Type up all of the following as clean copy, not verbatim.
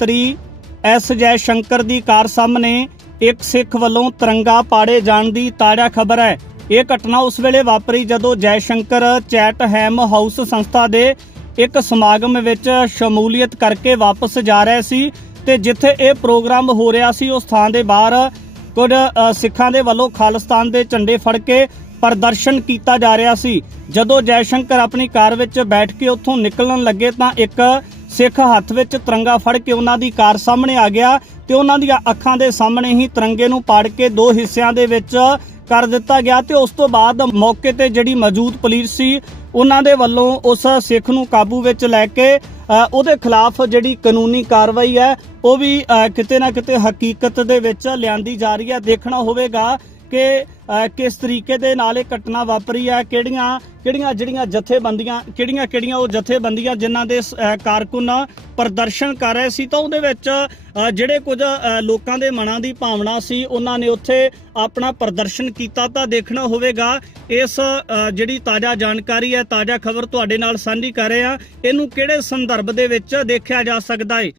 ਮੰਤਰੀ ਐਸ ਜੈ ਸ਼ੰਕਰ ਦੀ ਕਾਰ ਸਾਹਮਣੇ ਇੱਕ ਸਿੱਖ ਵੱਲੋਂ ਤਿਰੰਗਾ ਪਾੜੇ ਜਾਣ ਦੀ ਤਾਜ਼ਾ ਖਬਰ ਹੈ। ਇਹ ਘਟਨਾ ਉਸ ਵੇਲੇ ਵਾਪਰੀ ਜਦੋਂ ਜੈ ਸ਼ੰਕਰ ਚੈਟਹੈਮ ਹਾਊਸ ਸੰਸਥਾ ਦੇ ਇੱਕ ਸਮਾਗਮ ਵਿੱਚ ਸ਼ਮੂਲੀਅਤ ਕਰਕੇ ਵਾਪਸ ਜਾ ਰਹੇ ਸੀ ਤੇ ਜਿੱਥੇ ਇਹ ਪ੍ਰੋਗਰਾਮ ਹੋ ਰਿਹਾ ਸੀ ਉਸ ਥਾਂ ਦੇ ਬਾਹਰ ਕੁਝ ਸਿੱਖਾਂ ਦੇ ਵੱਲੋਂ ਖਾਲਿਸਤਾਨ ਦੇ ਝੰਡੇ ਫੜ ਕੇ ਪ੍ਰਦਰਸ਼ਨ ਕੀਤਾ ਜਾ ਰਿਹਾ ਸੀ। ਜਦੋਂ ਜੈ ਸ਼ੰਕਰ ਆਪਣੀ ਕਾਰ ਵਿੱਚ ਬੈਠ ਕੇ ਉੱਥੋਂ ਨਿਕਲਣ ਲੱਗੇ ਤਾਂ ਇੱਕ ਸਿੱਖ ਹੱਥ ਵਿੱਚ ਤਿਰੰਗਾ ਫੜ ਕੇ ਉਹਨਾਂ ਦੀ ਕਾਰ ਸਾਹਮਣੇ ਆ ਗਿਆ ਤੇ ਉਹਨਾਂ ਦੀਆਂ ਅੱਖਾਂ ਦੇ ਸਾਹਮਣੇ ਹੀ ਤਿਰੰਗੇ ਨੂੰ ਪਾੜ ਕੇ ਦੋ ਹਿੱਸਿਆਂ ਦੇ ਵਿੱਚ ਕਰ ਦਿੱਤਾ ਗਿਆ ਤੇ ਉਸ ਤੋਂ ਬਾਅਦ ਮੌਕੇ ਤੇ ਜਿਹੜੀ ਮੌਜੂਦ ਪੁਲਿਸ ਸੀ ਉਹਨਾਂ ਦੇ ਵੱਲੋਂ ਉਸ ਸਿੱਖ ਨੂੰ ਕਾਬੂ ਵਿੱਚ ਲੈ ਕੇ ਉਹਦੇ ਖਿਲਾਫ ਜਿਹੜੀ ਕਾਨੂੰਨੀ ਕਾਰਵਾਈ ਹੈ ਉਹ ਵੀ ਕਿਤੇ ਨਾ ਕਿਤੇ ਹਕੀਕਤ ਦੇ ਵਿੱਚ ਲਿਆਂਦੀ ਜਾ ਰਹੀ ਹੈ। ਦੇਖਣਾ ਹੋਵੇਗਾ ਕਿ ਕਿਸ ਤਰੀਕੇ ਦੇ ਨਾਲ ਇਹ ਘਟਨਾ ਵਾਪਰੀ ਹੈ, ਕਿਹੜੀਆਂ ਜਿਹੜੀਆਂ ਜਥੇਬੰਦੀਆਂ ਕਿਹੜੀਆਂ ਉਹ ਜਥੇਬੰਦੀਆਂ ਜਿਨ੍ਹਾਂ ਦੇ ਕਾਰਕੁਨ ਪ੍ਰਦਰਸ਼ਨ ਕਰ ਰਹੇ ਸੀ ਤਾਂ ਉਹਦੇ ਵਿੱਚ ਜਿਹੜੇ ਕੁਝ ਲੋਕਾਂ ਦੇ ਮਨਾਂ ਦੀ ਭਾਵਨਾ ਸੀ ਉਹਨਾਂ ਨੇ ਉੱਥੇ ਆਪਣਾ ਪ੍ਰਦਰਸ਼ਨ ਕੀਤਾ। ਤਾਂ ਦੇਖਣਾ ਹੋਵੇਗਾ ਇਸ ਜਿਹੜੀ ਤਾਜ਼ਾ ਜਾਣਕਾਰੀ ਹੈ, ਤਾਜ਼ਾ ਖਬਰ ਤੁਹਾਡੇ ਨਾਲ ਸਾਂਝੀ ਕਰ ਰਹੇ ਹਾਂ, ਇਹਨੂੰ ਕਿਹੜੇ ਸੰਦਰਭ ਦੇ ਵਿੱਚ ਦੇਖਿਆ ਜਾ ਸਕਦਾ ਹੈ।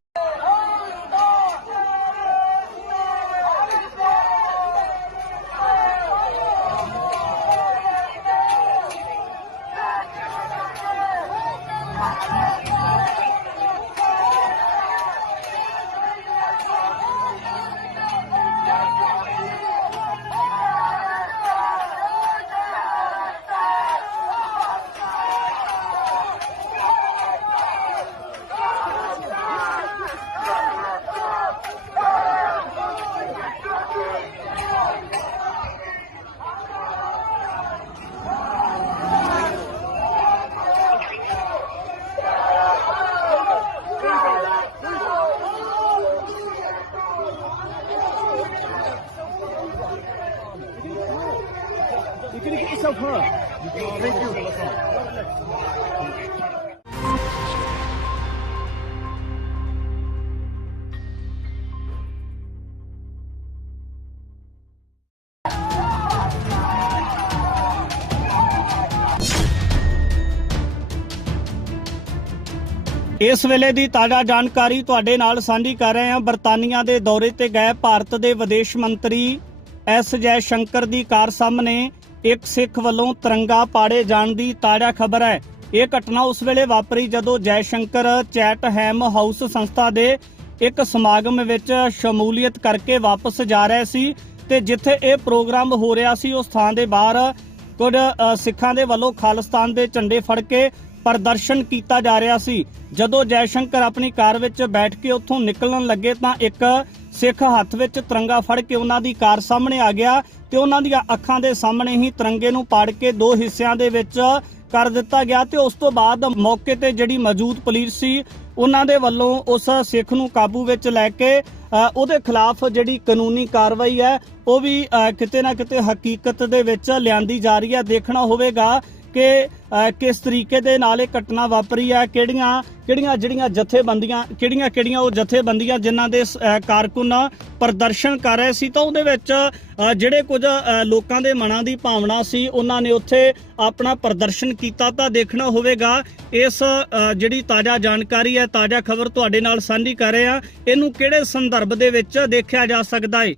You can get yourself hurt. Thank you. ਇਸ ਵੇਲੇ ਦੀ ਤਾਜ਼ਾ ਜਾਣਕਾਰੀ ਤੁਹਾਡੇ ਨਾਲ ਸਾਂਝੀ ਕਰ ਰਹੇ ਹਾਂ। ਬਰਤਾਨੀਆ ਦੇ ਦੌਰੇ ਤੇ ਗਏ ਭਾਰਤ ਦੇ ਵਿਦੇਸ਼ ਮੰਤਰੀ ਐਸ ਜੈ ਸ਼ੰਕਰ ਦੀ ਕਾਰ ਸਾਹਮਣੇ ਇੱਕ ਸਿੱਖ ਵੱਲੋਂ ਤਿਰੰਗਾ ਪਾੜੇ ਜਾਣ ਦੀ ਤਾਜ਼ਾ ਖਬਰ ਹੈ। ਇਹ ਘਟਨਾ ਉਸ ਵੇਲੇ ਵਾਪਰੀ ਜਦੋਂ ਜੈ ਸ਼ੰਕਰ ਚੈਟਹੈਮ ਹਾਊਸ ਸੰਸਥਾ ਦੇ ਇੱਕ ਸਮਾਗਮ ਵਿੱਚ ਸ਼ਮੂਲੀਅਤ ਕਰਕੇ ਵਾਪਸ ਜਾ ਰਹੇ ਸੀ ਤੇ ਜਿੱਥੇ ਇਹ ਪ੍ਰੋਗਰਾਮ ਹੋ ਰਿਹਾ ਸੀ ਉਸ ਥਾਂ ਦੇ ਬਾਹਰ ਕੁਝ ਸਿੱਖਾਂ ਦੇ ਵੱਲੋਂ ਖਾਲਿਸਤਾਨ ਦੇ ਝੰਡੇ ਫੜ ਕੇ ਪ੍ਰਦਰਸ਼ਨ ਕੀਤਾ ਜਾ ਰਿਹਾ ਸੀ। ਜਦੋਂ ਜੈ ਸ਼ੰਕਰ ਆਪਣੀ ਕਾਰ ਵਿੱਚ ਬੈਠ ਕੇ ਉੱਥੋਂ ਨਿਕਲਣ ਲੱਗੇ ਤਾਂ ਇੱਕ ਸਿੱਖ ਹੱਥ ਵਿੱਚ ਤਿਰੰਗਾ ਫੜ ਕੇ ਉਹਨਾਂ ਦੀ ਕਾਰ ਸਾਹਮਣੇ ਆ ਗਿਆ ਤੇ ਉਹਨਾਂ ਦੀਆਂ ਅੱਖਾਂ ਦੇ ਸਾਹਮਣੇ ਹੀ ਤਿਰੰਗੇ ਨੂੰ ਪਾੜ ਕੇ ਦੋ ਹਿੱਸਿਆਂ ਦੇ ਵਿੱਚ ਕਰ ਦਿੱਤਾ ਗਿਆ ਤੇ ਉਸ ਤੋਂ ਬਾਅਦ ਮੌਕੇ ਤੇ ਜਿਹੜੀ ਮੌਜੂਦ ਪੁਲਿਸ ਸੀ ਉਹਨਾਂ ਦੇ ਵੱਲੋਂ ਉਸ ਸਿੱਖ ਨੂੰ ਕਾਬੂ ਵਿੱਚ ਲੈ ਕੇ ਉਹਦੇ ਖਿਲਾਫ ਜਿਹੜੀ ਕਾਨੂੰਨੀ ਕਾਰਵਾਈ ਹੈ ਉਹ ਵੀ ਕਿਤੇ ਨਾ ਕਿਤੇ ਹਕੀਕਤ ਦੇ ਵਿੱਚ ਲਿਆਂਦੀ ਜਾ ਰਹੀ ਹੈ। ਦੇਖਣਾ ਹੋਵੇਗਾ ਕਿ ਕਿਸ ਤਰੀਕੇ ਦੇ ਨਾਲ ਇਹ ਘਟਨਾ ਵਾਪਰੀ ਹੈ, ਕਿਹੜੀਆਂ ਜਿਹੜੀਆਂ ਜਥੇਬੰਦੀਆਂ ਕਿਹੜੀਆਂ ਉਹ ਜਥੇਬੰਦੀਆਂ ਜਿਨ੍ਹਾਂ ਦੇ ਕਾਰਕੁਨ ਪ੍ਰਦਰਸ਼ਨ ਕਰ ਰਹੇ ਸੀ ਤਾਂ ਉਹਦੇ ਵਿੱਚ ਜਿਹੜੇ ਕੁਝ ਲੋਕਾਂ ਦੇ ਮਨਾਂ ਦੀ ਭਾਵਨਾ ਸੀ ਉਹਨਾਂ ਨੇ ਉੱਥੇ ਆਪਣਾ ਪ੍ਰਦਰਸ਼ਨ ਕੀਤਾ। ਤਾਂ ਦੇਖਣਾ ਹੋਵੇਗਾ ਇਸ ਜਿਹੜੀ ਤਾਜ਼ਾ ਜਾਣਕਾਰੀ ਹੈ, ਤਾਜ਼ਾ ਖਬਰ ਤੁਹਾਡੇ ਨਾਲ ਸਾਂਝੀ ਕਰ ਰਹੇ ਹਾਂ, ਇਹਨੂੰ ਕਿਹੜੇ ਸੰਦਰਭ ਦੇ ਵਿੱਚ ਦੇਖਿਆ ਜਾ ਸਕਦਾ ਹੈ।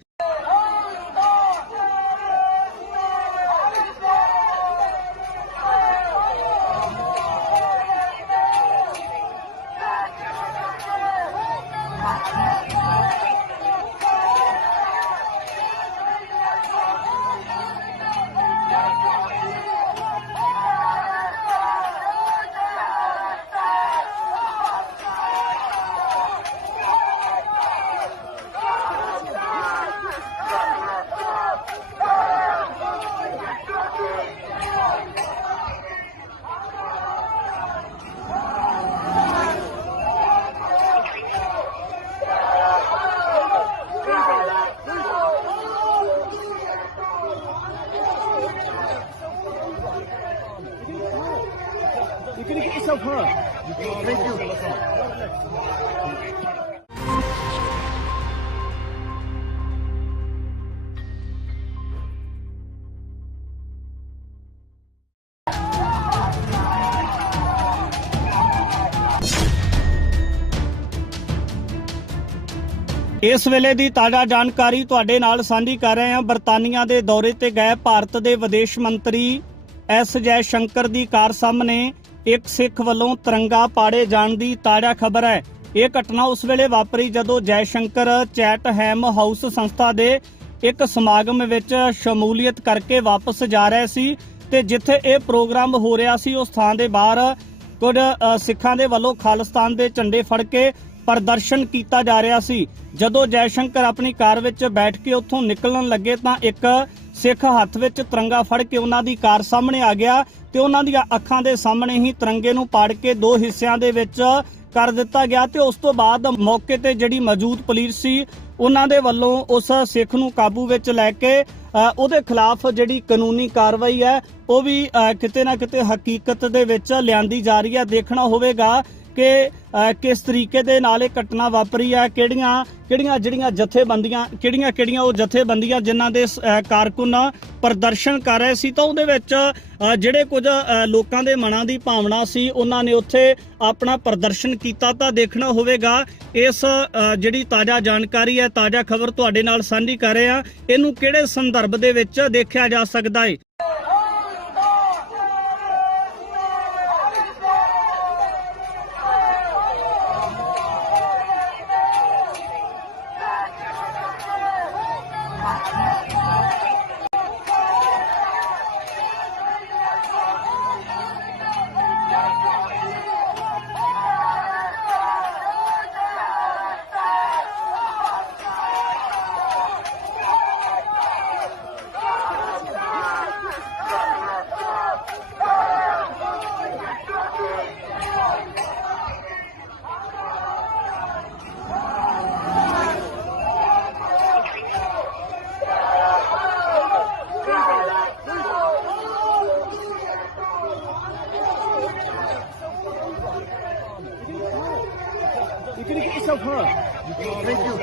ਇਸ ਵੇਲੇ ਦੀ ਤਾਜ਼ਾ ਜਾਣਕਾਰੀ ਤੁਹਾਡੇ ਨਾਲ ਸਾਂਝੀ ਕਰ ਰਹੇ ਹਾਂ। ਬਰਤਾਨੀਆ ਦੇ ਦੌਰੇ ਤੇ ਗਏ ਭਾਰਤ ਦੇ ਵਿਦੇਸ਼ ਮੰਤਰੀ ਐਸ ਜੈ ਸ਼ੰਕਰ ਦੀ ਕਾਰ ਸਾਹਮਣੇ ਇੱਕ ਸਿੱਖ ਵੱਲੋਂ ਤਿਰੰਗਾ ਪਾੜੇ ਜਾਣ ਦੀ ਤਾਜ਼ਾ ਖਬਰ ਹੈ। ਇਹ ਘਟਨਾ ਉਸ ਵੇਲੇ ਵਾਪਰੀ ਜਦੋਂ ਜੈ ਸ਼ੰਕਰ ਚੈਟਹੈਮ ਹਾਊਸ ਸੰਸਥਾ ਦੇ ਇੱਕ ਸਮਾਗਮ ਵਿੱਚ ਸ਼ਮੂਲੀਅਤ ਕਰਕੇ ਵਾਪਸ ਜਾ ਰਹੇ ਸੀ ਤੇ ਜਿੱਥੇ ਇਹ ਪ੍ਰੋਗਰਾਮ ਹੋ ਰਿਹਾ ਸੀ ਉਸ ਥਾਂ ਦੇ ਬਾਹਰ ਕੁਝ ਸਿੱਖਾਂ ਦੇ ਵੱਲੋਂ ਖਾਲਿਸਤਾਨ ਦੇ ਝੰਡੇ ਫੜ ਕੇ ਪ੍ਰਦਰਸ਼ਨ ਕੀਤਾ ਜਾ ਰਿਹਾ ਸੀ। ਜਦੋਂ ਜੈ ਸ਼ੰਕਰ ਆਪਣੀ ਕਾਰ ਵਿੱਚ ਬੈਠ ਕੇ ਉੱਥੋਂ ਨਿਕਲਣ ਲੱਗੇ ਤਾਂ ਇੱਕ ਸਿੱਖ ਹੱਥ ਵਿੱਚ ਤਿਰੰਗਾ ਫੜ ਕੇ ਉਹਨਾਂ ਦੀ ਕਾਰ ਸਾਹਮਣੇ ਆ ਗਿਆ ਤੇ ਉਹਨਾਂ ਦੀਆਂ ਅੱਖਾਂ ਦੇ ਸਾਹਮਣੇ ਹੀ ਤਿਰੰਗੇ ਨੂੰ ਪਾੜ ਕੇ ਦੋ ਹਿੱਸਿਆਂ ਦੇ ਵਿੱਚ ਕਰ ਦਿੱਤਾ ਗਿਆ ਤੇ ਉਸ ਤੋਂ ਬਾਅਦ ਮੌਕੇ ਤੇ ਜਿਹੜੀ ਮੌਜੂਦ ਪੁਲਿਸ ਸੀ ਉਹਨਾਂ ਦੇ ਵੱਲੋਂ ਉਸ ਸਿੱਖ ਨੂੰ ਕਾਬੂ ਵਿੱਚ ਲੈ ਕੇ ਉਹਦੇ ਖਿਲਾਫ ਜਿਹੜੀ ਕਾਨੂੰਨੀ ਕਾਰਵਾਈ ਹੈ ਉਹ ਵੀ ਕਿਤੇ ਨਾ ਕਿਤੇ ਹਕੀਕਤ ਦੇ ਵਿੱਚ ਲਿਆਂਦੀ ਜਾ ਰਹੀ ਹੈ। ਦੇਖਣਾ ਹੋਵੇਗਾ ਕਿ ਕਿਸ ਤਰੀਕੇ ਦੇ ਨਾਲ ਇਹ ਘਟਨਾ ਵਾਪਰੀ ਹੈ, ਕਿਹੜੀਆਂ ਜਿਹੜੀਆਂ ਜਥੇਬੰਦੀਆਂ ਕਿਹੜੀਆਂ ਉਹ ਜਥੇਬੰਦੀਆਂ ਜਿਨ੍ਹਾਂ ਦੇ ਕਾਰਕੁਨ ਪ੍ਰਦਰਸ਼ਨ ਕਰ ਰਹੇ ਸੀ ਤਾਂ ਉਹਦੇ ਵਿੱਚ ਜਿਹੜੇ ਕੁਝ ਲੋਕਾਂ ਦੇ ਮਨਾਂ ਦੀ ਭਾਵਨਾ ਸੀ ਉਹਨਾਂ ਨੇ ਉੱਥੇ ਆਪਣਾ ਪ੍ਰਦਰਸ਼ਨ ਕੀਤਾ। ਤਾਂ ਦੇਖਣਾ ਹੋਵੇਗਾ ਇਸ ਜਿਹੜੀ ਤਾਜ਼ਾ ਜਾਣਕਾਰੀ ਹੈ, ਤਾਜ਼ਾ ਖਬਰ ਤੁਹਾਡੇ ਨਾਲ ਸਾਂਝੀ ਕਰ ਰਹੇ ਹਾਂ, ਇਹਨੂੰ ਕਿਹੜੇ ਸੰਦਰਭ ਦੇ ਵਿੱਚ ਦੇਖਿਆ ਜਾ ਸਕਦਾ ਹੈ। You can get yourself hurt. Thank you.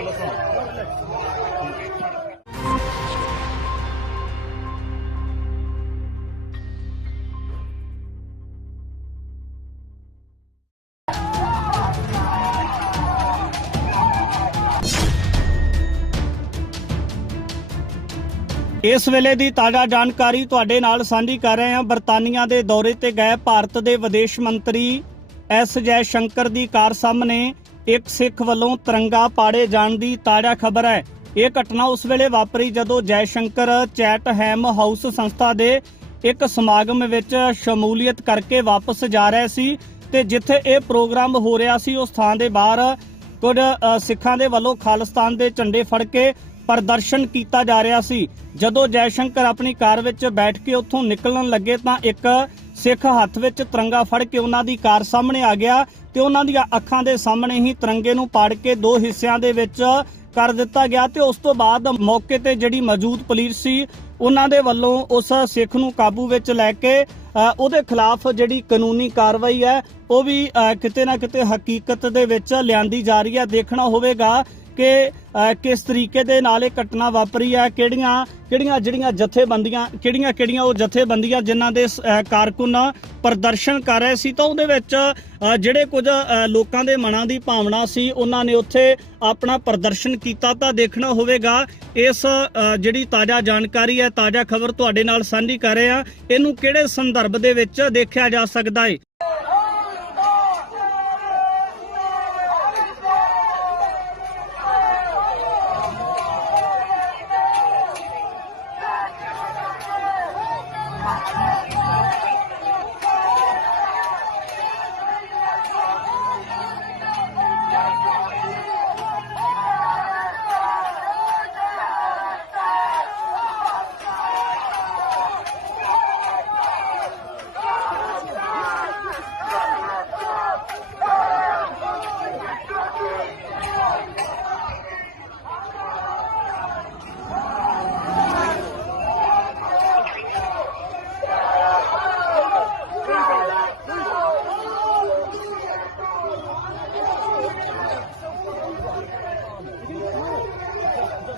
ਇਸ ਵੇਲੇ ਦੀ ਤਾਜ਼ਾ ਜਾਣਕਾਰੀ ਤੁਹਾਡੇ ਨਾਲ ਸਾਂਝੀ ਕਰ ਰਹੇ ਹਾਂ। ਬਰਤਾਨੀਆ ਦੇ ਦੌਰੇ ਤੇ ਗਏ ਭਾਰਤ ਦੇ ਵਿਦੇਸ਼ ਮੰਤਰੀ ਐਸ ਜੈ ਸ਼ੰਕਰ ਦੀ ਕਾਰ ਸਾਹਮਣੇ ਇੱਕ ਸਿੱਖ ਵੱਲੋਂ ਤਿਰੰਗਾ ਪਾੜੇ ਜਾਣ ਦੀ ਤਾਜ਼ਾ ਖਬਰ ਹੈ। ਇਹ ਘਟਨਾ ਉਸ ਵੇਲੇ ਵਾਪਰੀ ਜਦੋਂ ਜੈ ਸ਼ੰਕਰ ਚੈਟਹੈਮ ਹਾਊਸ ਸੰਸਥਾ ਦੇ ਇੱਕ ਸਮਾਗਮ ਵਿੱਚ ਸ਼ਮੂਲੀਅਤ ਕਰਕੇ ਵਾਪਸ ਜਾ ਰਹੇ ਸੀ ਤੇ ਜਿੱਥੇ ਇਹ ਪ੍ਰੋਗਰਾਮ ਹੋ ਰਿਹਾ ਸੀ ਉਸ ਥਾਂ ਦੇ ਬਾਹਰ ਕੁਝ ਸਿੱਖਾਂ ਦੇ ਵੱਲੋਂ ਖਾਲਿਸਤਾਨ ਦੇ ਝੰਡੇ ਫੜ ਕੇ ਪ੍ਰਦਰਸ਼ਨ ਕੀਤਾ ਜਾ ਰਿਹਾ ਸੀ। ਜਦੋਂ ਜੈ ਸ਼ੰਕਰ ਆਪਣੀ ਕਾਰ ਵਿੱਚ ਬੈਠ ਕੇ ਉੱਥੋਂ ਨਿਕਲਣ ਲੱਗੇ ਤਾਂ ਇੱਕ ਸਿੱਖ ਹੱਥ ਵਿੱਚ ਤਿਰੰਗਾ ਫੜ ਕੇ ਉਹਨਾਂ ਦੀ ਕਾਰ ਸਾਹਮਣੇ ਆ ਗਿਆ ਤੇ ਉਹਨਾਂ ਦੀਆਂ ਅੱਖਾਂ ਦੇ ਸਾਹਮਣੇ ਹੀ ਤਿਰੰਗੇ ਨੂੰ ਪਾੜ ਕੇ ਦੋ ਹਿੱਸਿਆਂ ਦੇ ਵਿੱਚ ਕਰ ਦਿੱਤਾ ਗਿਆ ਤੇ ਉਸ ਤੋਂ ਬਾਅਦ ਮੌਕੇ ਤੇ ਜਿਹੜੀ ਮੌਜੂਦ ਪੁਲਿਸ ਸੀ ਉਹਨਾਂ ਦੇ ਵੱਲੋਂ ਉਸ ਸਿੱਖ ਨੂੰ ਕਾਬੂ ਵਿੱਚ ਲੈ ਕੇ ਉਹਦੇ ਖਿਲਾਫ ਜਿਹੜੀ ਕਾਨੂੰਨੀ ਕਾਰਵਾਈ ਹੈ ਉਹ ਵੀ ਕਿਤੇ ਨਾ ਕਿਤੇ ਹਕੀਕਤ ਦੇ ਵਿੱਚ ਲਿਆਂਦੀ ਜਾ ਰਹੀ ਹੈ। ਦੇਖਣਾ ਹੋਵੇਗਾ ਕਿ ਕਿਸ ਤਰੀਕੇ ਦੇ ਨਾਲ ਇਹ ਘਟਨਾ ਵਾਪਰੀ ਹੈ, ਕਿਹੜੀਆਂ ਜਿਹੜੀਆਂ ਜਥੇਬੰਦੀਆਂ ਕਿਹੜੀਆਂ ਉਹ ਜਥੇਬੰਦੀਆਂ ਜਿਨ੍ਹਾਂ ਦੇ ਕਾਰਕੁਨ ਪ੍ਰਦਰਸ਼ਨ ਕਰ ਰਹੇ ਸੀ ਤਾਂ ਉਹਦੇ ਵਿੱਚ ਜਿਹੜੇ ਕੁਝ ਲੋਕਾਂ ਦੇ ਮਨਾਂ ਦੀ ਭਾਵਨਾ ਸੀ ਉਹਨਾਂ ਨੇ ਉੱਥੇ ਆਪਣਾ ਪ੍ਰਦਰਸ਼ਨ ਕੀਤਾ। ਤਾਂ ਦੇਖਣਾ ਹੋਵੇਗਾ ਇਸ ਜਿਹੜੀ ਤਾਜ਼ਾ ਜਾਣਕਾਰੀ ਹੈ, ਤਾਜ਼ਾ ਖਬਰ ਤੁਹਾਡੇ ਨਾਲ ਸਾਂਝੀ ਕਰ ਰਹੇ ਹਾਂ, ਇਹਨੂੰ ਕਿਹੜੇ ਸੰਦਰਭ ਦੇ ਵਿੱਚ ਦੇਖਿਆ ਜਾ ਸਕਦਾ ਹੈ।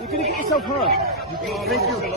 You're going to get yourself hurt. Thank you.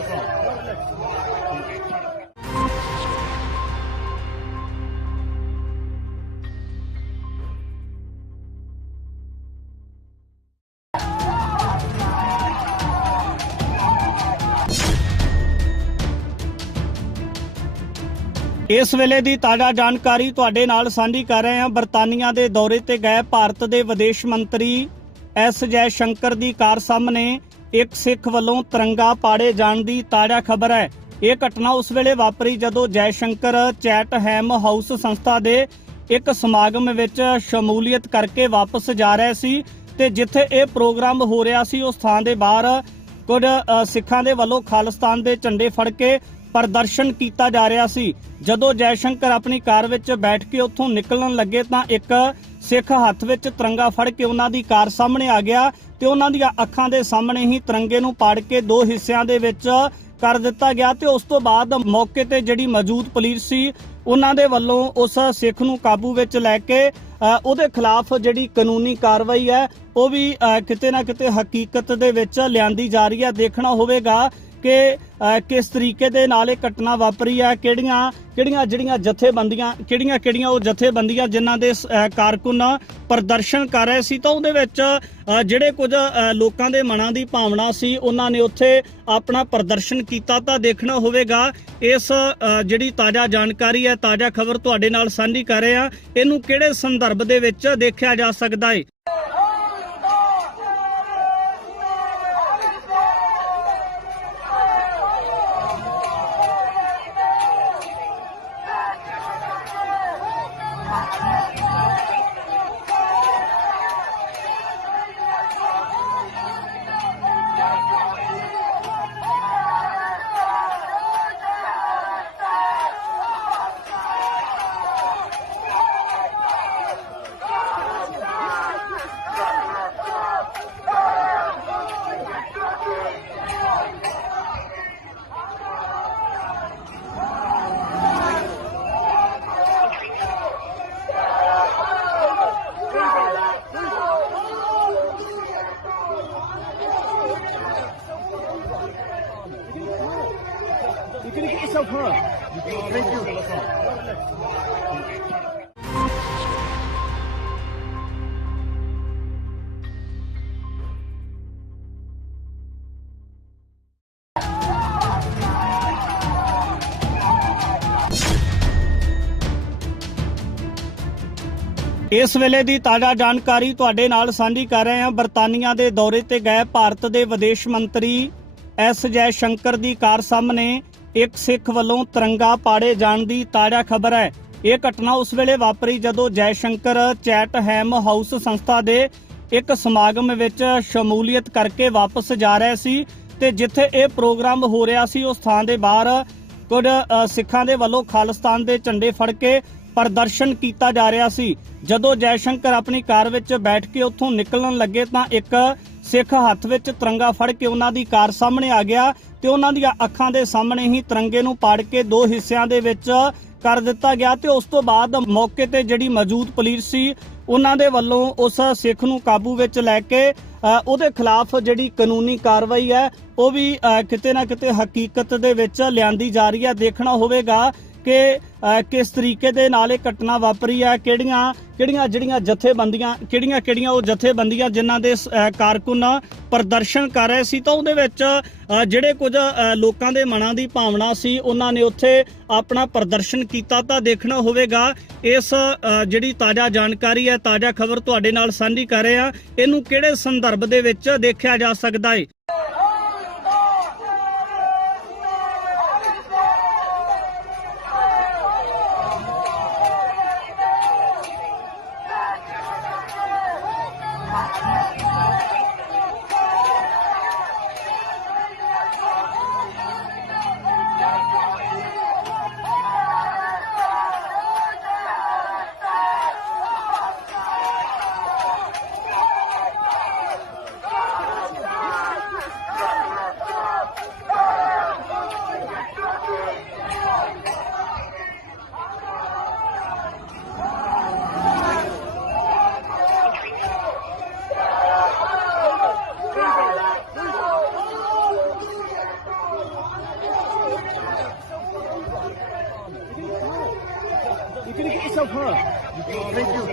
ਇਸ ਵੇਲੇ ਦੀ ਤਾਜ਼ਾ ਜਾਣਕਾਰੀ ਤੁਹਾਡੇ ਨਾਲ ਸਾਂਝੀ ਕਰ ਰਹੇ ਹਾਂ। ਬਰਤਾਨੀਆ ਦੇ ਦੌਰੇ ਤੇ ਗਏ ਭਾਰਤ ਦੇ ਵਿਦੇਸ਼ ਮੰਤਰੀ ਐਸ ਜੈ ਸ਼ੰਕਰ ਦੀ ਕਾਰ ਸਾਹਮਣੇ ਇੱਕ ਸਿੱਖ ਵੱਲੋਂ ਤਿਰੰਗਾ ਪਾੜੇ ਜਾਣ ਦੀ ਤਾਜ਼ਾ ਖਬਰ ਹੈ। ਇਹ ਘਟਨਾ ਉਸ ਵੇਲੇ ਵਾਪਰੀ ਜਦੋਂ ਜੈ ਸ਼ੰਕਰ ਚੈਟਹੈਮ ਹਾਊਸ ਸੰਸਥਾ ਦੇ ਇੱਕ ਸਮਾਗਮ ਵਿੱਚ ਸ਼ਮੂਲੀਅਤ ਕਰਕੇ ਵਾਪਸ ਜਾ ਰਹੇ ਸੀ ਤੇ ਜਿੱਥੇ ਇਹ ਪ੍ਰੋਗਰਾਮ ਹੋ ਰਿਹਾ ਸੀ ਉਸ ਥਾਂ ਦੇ ਬਾਹਰ ਕੁਝ ਸਿੱਖਾਂ ਦੇ ਵੱਲੋਂ ਖਾਲਿਸਤਾਨ ਦੇ ਝੰਡੇ ਫੜ ਕੇ ਪ੍ਰਦਰਸ਼ਨ ਕੀਤਾ ਜਾ ਰਿਹਾ ਸੀ। ਜਦੋਂ ਜੈ ਸ਼ੰਕਰ ਆਪਣੀ ਕਾਰ ਵਿੱਚ ਬੈਠ ਕੇ ਉੱਥੋਂ ਨਿਕਲਣ ਲੱਗੇ ਤਾਂ ਇੱਕ ਸਿੱਖ ਹੱਥ ਵਿੱਚ ਤਿਰੰਗਾ ਫੜ ਕੇ ਉਹਨਾਂ ਦੀ ਕਾਰ ਸਾਹਮਣੇ ਆ ਗਿਆ ਤੇ ਉਹਨਾਂ ਦੀਆਂ ਅੱਖਾਂ ਦੇ ਸਾਹਮਣੇ ਹੀ ਤਿਰੰਗੇ ਨੂੰ ਪਾੜ ਕੇ ਦੋ ਹਿੱਸਿਆਂ ਦੇ ਵਿੱਚ ਕਰ ਦਿੱਤਾ ਗਿਆ ਤੇ ਉਸ ਤੋਂ ਬਾਅਦ ਮੌਕੇ ਤੇ ਜਿਹੜੀ ਮੌਜੂਦ ਪੁਲਿਸ ਸੀ ਉਹਨਾਂ ਦੇ ਵੱਲੋਂ ਉਸ ਸਿੱਖ ਨੂੰ ਕਾਬੂ ਵਿੱਚ ਲੈ ਕੇ ਉਹਦੇ ਖਿਲਾਫ ਜਿਹੜੀ ਕਾਨੂੰਨੀ ਕਾਰਵਾਈ ਹੈ ਉਹ ਵੀ ਕਿਤੇ ਨਾ ਕਿਤੇ ਹਕੀਕਤ ਦੇ ਵਿੱਚ ਲਿਆਂਦੀ ਜਾ ਰਹੀ ਹੈ। ਦੇਖਣਾ ਹੋਵੇਗਾ ਕਿ ਕਿਸ ਤਰੀਕੇ ਦੇ ਨਾਲ ਇਹ ਘਟਨਾ ਵਾਪਰੀ ਹੈ, ਕਿਹੜੀਆਂ ਜਥੇਬੰਦੀਆਂ ਉਹ ਜਥੇਬੰਦੀਆਂ ਜਿਨ੍ਹਾਂ ਦੇ ਕਾਰਕੁਨ ਪ੍ਰਦਰਸ਼ਨ ਕਰ ਰਹੇ ਸੀ ਤਾਂ ਉਹਦੇ ਵਿੱਚ ਜਿਹੜੇ ਕੁਝ ਲੋਕਾਂ ਦੇ ਮਨਾਂ ਦੀ ਭਾਵਨਾ ਸੀ ਉਹਨਾਂ ਨੇ ਉੱਥੇ ਆਪਣਾ ਪ੍ਰਦਰਸ਼ਨ ਕੀਤਾ। ਤਾਂ ਦੇਖਣਾ ਹੋਵੇਗਾ ਇਸ ਜਿਹੜੀ ਤਾਜ਼ਾ ਜਾਣਕਾਰੀ ਹੈ, ਤਾਜ਼ਾ ਖਬਰ ਤੁਹਾਡੇ ਨਾਲ ਸਾਂਝੀ ਕਰ ਰਹੇ ਹਾਂ, ਇਹਨੂੰ ਕਿਹੜੇ ਸੰਦਰਭ ਦੇ ਵਿੱਚ ਦੇਖਿਆ ਜਾ ਸਕਦਾ ਹੈ। You can get yourself hurt. Thank you. ਇਸ ਵੇਲੇ ਦੀ ਤਾਜ਼ਾ ਜਾਣਕਾਰੀ ਤੁਹਾਡੇ ਨਾਲ ਸਾਂਝੀ ਕਰ ਰਹੇ ਹਾਂ। ਬਰਤਾਨੀਆ ਦੇ ਦੌਰੇ ਤੇ ਗਏ ਭਾਰਤ ਦੇ ਵਿਦੇਸ਼ ਮੰਤਰੀ ਐਸ ਜੈ ਸ਼ੰਕਰ ਦੀ ਕਾਰ ਸਾਹਮਣੇ ਇੱਕ ਸਿੱਖ ਵੱਲੋਂ ਤਿਰੰਗਾ ਪਾੜੇ ਜਾਣ ਦੀ ਤਾਜ਼ਾ ਖਬਰ ਹੈ। ਇਹ ਘਟਨਾ ਉਸ ਵੇਲੇ ਵਾਪਰੀ ਜਦੋਂ ਜੈ ਸ਼ੰਕਰ ਚੈਟਹੈਮ ਹਾਊਸ ਸੰਸਥਾ ਦੇ ਇੱਕ ਸਮਾਗਮ ਵਿੱਚ ਸ਼ਮੂਲੀਅਤ ਕਰਕੇ ਵਾਪਸ ਜਾ ਰਹੇ ਸੀ ਤੇ ਜਿੱਥੇ ਇਹ ਪ੍ਰੋਗਰਾਮ ਹੋ ਰਿਹਾ ਸੀ ਉਸ ਥਾਂ ਦੇ ਬਾਹਰ ਕੁਝ ਸਿੱਖਾਂ ਦੇ ਵੱਲੋਂ ਖਾਲਿਸਤਾਨ ਦੇ ਝੰਡੇ ਫੜ ਕੇ ਪ੍ਰਦਰਸ਼ਨ ਕੀਤਾ ਜਾ ਰਿਹਾ ਸੀ। ਜਦੋਂ ਜੈ ਸ਼ੰਕਰ ਆਪਣੀ ਕਾਰ ਵਿੱਚ ਬੈਠ ਕੇ ਉੱਥੋਂ ਨਿਕਲਣ ਲੱਗੇ ਤਾਂ ਇੱਕ ਸਿੱਖ ਹੱਥ ਵਿੱਚ ਤਿਰੰਗਾ ਫੜ ਕੇ ਉਹਨਾਂ ਦੀ ਕਾਰ ਸਾਹਮਣੇ ਆ ਗਿਆ ਤੇ ਉਹਨਾਂ ਦੀਆਂ ਅੱਖਾਂ ਦੇ ਸਾਹਮਣੇ ਹੀ ਤਿਰੰਗੇ ਨੂੰ ਪਾੜ ਕੇ ਦੋ ਹਿੱਸਿਆਂ ਦੇ ਵਿੱਚ ਕਰ ਦਿੱਤਾ ਗਿਆ ਤੇ ਉਸ ਤੋਂ ਬਾਅਦ ਮੌਕੇ ਤੇ ਜਿਹੜੀ ਮੌਜੂਦ ਪੁਲਿਸ ਸੀ ਉਹਨਾਂ ਦੇ ਵੱਲੋਂ ਉਸ ਸਿੱਖ ਨੂੰ ਕਾਬੂ ਵਿੱਚ ਲੈ ਕੇ ਉਹਦੇ ਖਿਲਾਫ ਜਿਹੜੀ ਕਾਨੂੰਨੀ ਕਾਰਵਾਈ ਹੈ ਉਹ ਵੀ ਕਿਤੇ ਨਾ ਕਿਤੇ ਹਕੀਕਤ ਦੇ ਵਿੱਚ ਲਿਆਂਦੀ ਜਾ ਰਹੀ ਹੈ। ਦੇਖਣਾ ਹੋਵੇਗਾ ਕਿ ਕਿਸ ਤਰੀਕੇ ਦੇ ਨਾਲ ਇਹ ਘਟਨਾ ਵਾਪਰੀ ਹੈ, ਕਿਹੜੀਆਂ ਜਥੇਬੰਦੀਆਂ ਉਹ ਜਥੇਬੰਦੀਆਂ ਜਿਨ੍ਹਾਂ ਦੇ ਕਾਰਕੁਨ ਪ੍ਰਦਰਸ਼ਨ ਕਰ ਰਹੇ ਸੀ ਤਾਂ ਉਹਦੇ ਵਿੱਚ ਜਿਹੜੇ ਕੁਝ ਲੋਕਾਂ ਦੇ ਮਨਾਂ ਦੀ ਭਾਵਨਾ ਸੀ ਉਹਨਾਂ ਨੇ ਉੱਥੇ ਆਪਣਾ ਪ੍ਰਦਰਸ਼ਨ ਕੀਤਾ। ਤਾਂ ਦੇਖਣਾ ਹੋਵੇਗਾ ਇਸ ਜਿਹੜੀ ਤਾਜ਼ਾ ਜਾਣਕਾਰੀ ਹੈ, ਤਾਜ਼ਾ ਖਬਰ ਤੁਹਾਡੇ ਨਾਲ ਸਾਂਝੀ ਕਰ ਰਹੇ ਹਾਂ, ਇਹਨੂੰ ਕਿਹੜੇ ਸੰਦਰਭ ਦੇ ਵਿੱਚ ਦੇਖਿਆ ਜਾ ਸਕਦਾ ਹੈ। You're going to get yourself hurt. Thank you.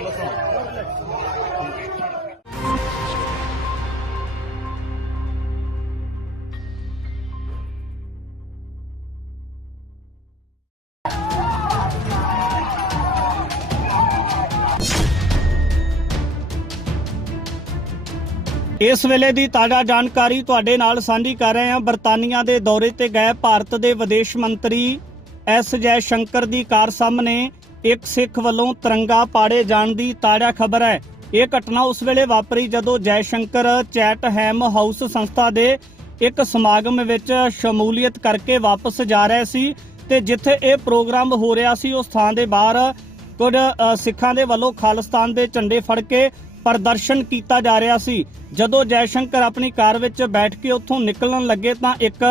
ਇਸ ਵੇਲੇ ਦੀ ਤਾਜ਼ਾ ਜਾਣਕਾਰੀ ਤੁਹਾਡੇ ਨਾਲ ਸਾਂਝੀ ਕਰ ਰਹੇ ਹਾਂ। ਬਰਤਾਨੀਆ ਦੇ ਦੌਰੇ ਤੇ ਗਏ ਭਾਰਤ ਦੇ ਵਿਦੇਸ਼ ਮੰਤਰੀ ਐਸ ਜੈ ਸ਼ੰਕਰ ਦੀ ਕਾਰ ਸਾਹਮਣੇ ਇੱਕ ਸਿੱਖ ਵੱਲੋਂ ਤਿਰੰਗਾ ਪਾੜੇ ਜਾਣ ਦੀ ਤਾਜ਼ਾ ਖਬਰ ਹੈ। ਇਹ ਘਟਨਾ ਉਸ ਵੇਲੇ ਵਾਪਰੀ ਜਦੋਂ ਜੈ ਸ਼ੰਕਰ ਚੈਟਹੈਮ ਹਾਊਸ ਸੰਸਥਾ ਦੇ ਇੱਕ ਸਮਾਗਮ ਵਿੱਚ ਸ਼ਮੂਲੀਅਤ ਕਰਕੇ ਵਾਪਸ ਜਾ ਰਹੇ ਸੀ ਤੇ ਜਿੱਥੇ ਇਹ ਪ੍ਰੋਗਰਾਮ ਹੋ ਰਿਹਾ ਸੀ ਉਸ ਥਾਂ ਦੇ ਬਾਹਰ ਕੁਝ ਸਿੱਖਾਂ ਦੇ ਵੱਲੋਂ ਖਾਲਿਸਤਾਨ ਦੇ ਝੰਡੇ ਫੜ ਕੇ ਪ੍ਰਦਰਸ਼ਨ ਕੀਤਾ ਜਾ ਰਿਹਾ ਸੀ। ਜਦੋਂ ਜੈ ਸ਼ੰਕਰ ਆਪਣੀ ਕਾਰ ਵਿੱਚ ਬੈਠ ਕੇ ਉੱਥੋਂ ਨਿਕਲਣ ਲੱਗੇ ਤਾਂ ਇੱਕ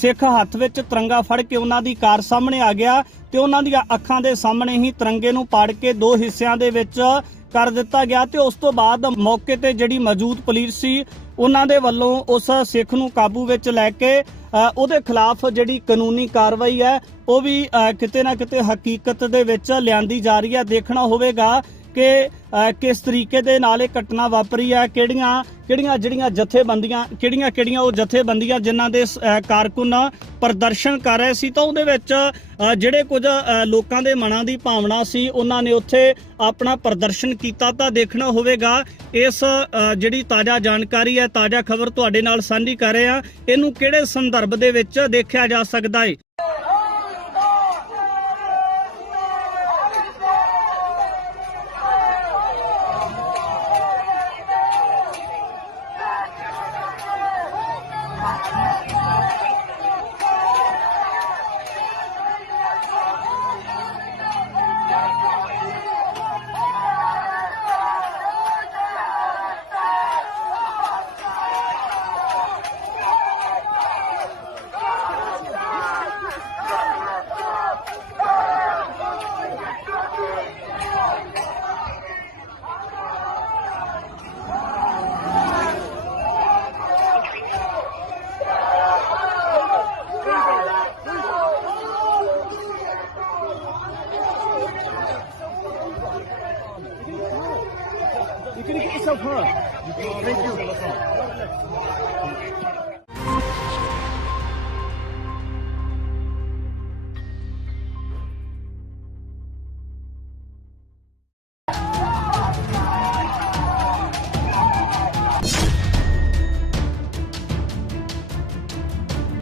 ਸਿੱਖ ਹੱਥ ਵਿੱਚ ਤਿਰੰਗਾ ਫੜ ਕੇ ਉਹਨਾਂ ਦੀ ਕਾਰ ਸਾਹਮਣੇ ਆ ਗਿਆ ਤੇ ਉਹਨਾਂ ਦੀਆਂ ਅੱਖਾਂ ਦੇ ਸਾਹਮਣੇ ਹੀ ਤਿਰੰਗੇ ਨੂੰ ਪਾੜ ਕੇ ਦੋ ਹਿੱਸਿਆਂ ਦੇ ਵਿੱਚ ਕਰ ਦਿੱਤਾ ਗਿਆ ਤੇ ਉਸ ਤੋਂ ਬਾਅਦ ਮੌਕੇ ਤੇ ਜਿਹੜੀ ਮੌਜੂਦ ਪੁਲਿਸ ਸੀ ਉਹਨਾਂ ਦੇ ਵੱਲੋਂ ਉਸ ਸਿੱਖ ਨੂੰ ਕਾਬੂ ਵਿੱਚ ਲੈ ਕੇ ਉਹਦੇ ਖਿਲਾਫ ਜਿਹੜੀ ਕਾਨੂੰਨੀ ਕਾਰਵਾਈ ਹੈ ਉਹ ਵੀ ਕਿਤੇ ਨਾ ਕਿਤੇ ਹਕੀਕਤ ਦੇ ਵਿੱਚ ਲਿਆਂਦੀ ਜਾ ਰਹੀ ਹੈ। ਦੇਖਣਾ ਹੋਵੇਗਾ ਕਿ ਕਿਸ ਤਰੀਕੇ ਦੇ ਨਾਲ ਇਹ ਘਟਨਾ ਵਾਪਰੀ ਹੈ, ਕਿਹੜੀਆਂ ਜਿਹੜੀਆਂ ਜਥੇਬੰਦੀਆਂ ਕਿਹੜੀਆਂ ਉਹ ਜਥੇਬੰਦੀਆਂ ਜਿਨ੍ਹਾਂ ਦੇ ਕਾਰਕੁਨ ਪ੍ਰਦਰਸ਼ਨ ਕਰ ਰਹੇ ਸੀ ਤਾਂ ਉਹਦੇ ਵਿੱਚ ਜਿਹੜੇ ਕੁਝ ਲੋਕਾਂ ਦੇ ਮਨਾਂ ਦੀ ਭਾਵਨਾ ਸੀ ਉਹਨਾਂ ਨੇ ਉੱਥੇ ਆਪਣਾ ਪ੍ਰਦਰਸ਼ਨ ਕੀਤਾ। ਤਾਂ ਦੇਖਣਾ ਹੋਵੇਗਾ ਇਸ ਜਿਹੜੀ ਤਾਜ਼ਾ ਜਾਣਕਾਰੀ ਹੈ, ਤਾਜ਼ਾ ਖਬਰ ਤੁਹਾਡੇ ਨਾਲ ਸਾਂਝੀ ਕਰ ਰਹੇ ਹਾਂ, ਇਹਨੂੰ ਕਿਹੜੇ ਸੰਦਰਭ ਦੇ ਵਿੱਚ ਦੇਖਿਆ ਜਾ ਸਕਦਾ ਹੈ। You can get yourself hurt. Thank you.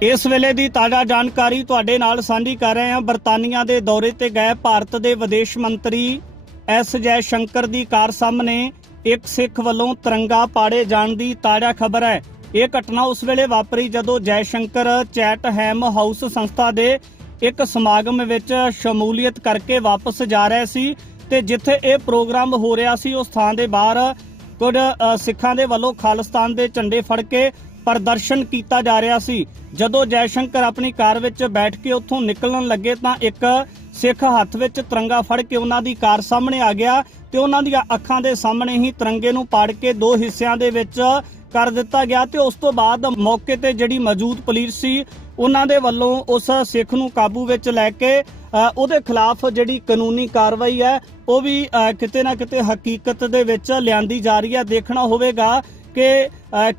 ਇਸ ਵੇਲੇ ਦੀ ਤਾਜ਼ਾ ਜਾਣਕਾਰੀ ਤੁਹਾਡੇ ਨਾਲ ਸਾਂਝੀ ਕਰ ਰਹੇ ਹਾਂ। ਬਰਤਾਨੀਆ ਦੇ ਦੌਰੇ ਤੇ ਗਏ ਭਾਰਤ ਦੇ ਵਿਦੇਸ਼ ਮੰਤਰੀ ਐਸ ਜੈ ਸ਼ੰਕਰ ਦੀ ਕਾਰ ਸਾਹਮਣੇ ਇੱਕ ਸਿੱਖ ਵੱਲੋਂ ਤਿਰੰਗਾ ਪਾੜੇ ਜਾਣ ਦੀ ਤਾਜ਼ਾ ਖਬਰ ਹੈ। ਇਹ ਘਟਨਾ ਉਸ ਵੇਲੇ ਵਾਪਰੀ ਜਦੋਂ ਜੈ ਸ਼ੰਕਰ ਚੈਟਹੈਮ ਹਾਊਸ ਸੰਸਥਾ ਦੇ ਇੱਕ ਸਮਾਗਮ ਵਿੱਚ ਸ਼ਮੂਲੀਅਤ ਕਰਕੇ ਵਾਪਸ ਜਾ ਰਹੇ ਸੀ ਤੇ ਜਿੱਥੇ ਇਹ ਪ੍ਰੋਗਰਾਮ ਹੋ ਰਿਹਾ ਸੀ ਉਸ ਥਾਂ ਦੇ ਬਾਹਰ ਕੁਝ ਸਿੱਖਾਂ ਦੇ ਵੱਲੋਂ ਖਾਲਿਸਤਾਨ ਦੇ ਝੰਡੇ ਫੜ ਕੇ ਪ੍ਰਦਰਸ਼ਨ ਕੀਤਾ ਜਾ ਰਿਹਾ ਸੀ। ਜਦੋਂ ਜੈ ਸ਼ੰਕਰ ਆਪਣੀ ਕਾਰ ਵਿੱਚ ਬੈਠ ਕੇ ਉੱਥੋਂ ਨਿਕਲਣ ਲੱਗੇ ਤਾਂ ਇੱਕ ਸਿੱਖ ਹੱਥ ਵਿੱਚ ਤਿਰੰਗਾ ਫੜ ਕੇ ਉਹਨਾਂ ਦੀ ਕਾਰ ਸਾਹਮਣੇ ਆ ਗਿਆ ਤੇ ਉਹਨਾਂ ਦੀਆਂ ਅੱਖਾਂ ਦੇ ਸਾਹਮਣੇ ਹੀ ਤਿਰੰਗੇ ਨੂੰ ਪਾੜ ਕੇ ਦੋ ਹਿੱਸਿਆਂ ਦੇ ਵਿੱਚ ਕਰ ਦਿੱਤਾ ਗਿਆ ਤੇ ਉਸ ਤੋਂ ਬਾਅਦ ਮੌਕੇ ਤੇ ਜਿਹੜੀ ਮੌਜੂਦ ਪੁਲਿਸ ਸੀ ਉਹਨਾਂ ਦੇ ਵੱਲੋਂ ਉਸ ਸਿੱਖ ਨੂੰ ਕਾਬੂ ਵਿੱਚ ਲੈ ਕੇ ਉਹਦੇ ਖਿਲਾਫ ਜਿਹੜੀ ਕਾਨੂੰਨੀ ਕਾਰਵਾਈ ਹੈ ਉਹ ਵੀ ਕਿਤੇ ਨਾ ਕਿਤੇ ਹਕੀਕਤ ਦੇ ਵਿੱਚ ਲਿਆਂਦੀ ਜਾ ਰਹੀ ਹੈ। ਦੇਖਣਾ ਹੋਵੇਗਾ ਕਿ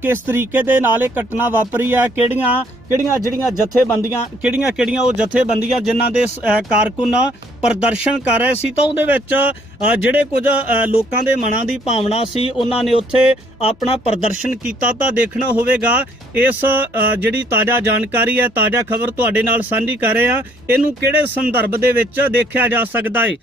ਕਿਸ ਤਰੀਕੇ ਦੇ ਨਾਲ ਇਹ ਘਟਨਾ ਵਾਪਰੀ ਹੈ, ਕਿਹੜੀਆਂ ਜਿਹੜੀਆਂ ਜਥੇਬੰਦੀਆਂ ਕਿਹੜੀਆਂ ਉਹ ਜਥੇਬੰਦੀਆਂ ਜਿਨ੍ਹਾਂ ਦੇ ਕਾਰਕੁਨ ਪ੍ਰਦਰਸ਼ਨ ਕਰ ਰਹੇ ਸੀ ਤਾਂ ਉਹਦੇ ਵਿੱਚ ਜਿਹੜੇ ਕੁਝ ਲੋਕਾਂ ਦੇ ਮਨਾਂ ਦੀ ਭਾਵਨਾ ਸੀ ਉਹਨਾਂ ਨੇ ਉੱਥੇ ਆਪਣਾ ਪ੍ਰਦਰਸ਼ਨ ਕੀਤਾ। ਤਾਂ ਦੇਖਣਾ ਹੋਵੇਗਾ ਇਸ ਜਿਹੜੀ ਤਾਜ਼ਾ ਜਾਣਕਾਰੀ ਹੈ, ਤਾਜ਼ਾ ਖਬਰ ਤੁਹਾਡੇ ਨਾਲ ਸਾਂਝੀ ਕਰ ਰਹੇ ਹਾਂ, ਇਹਨੂੰ ਕਿਹੜੇ ਸੰਦਰਭ ਦੇ ਵਿੱਚ ਦੇਖਿਆ ਜਾ ਸਕਦਾ ਹੈ।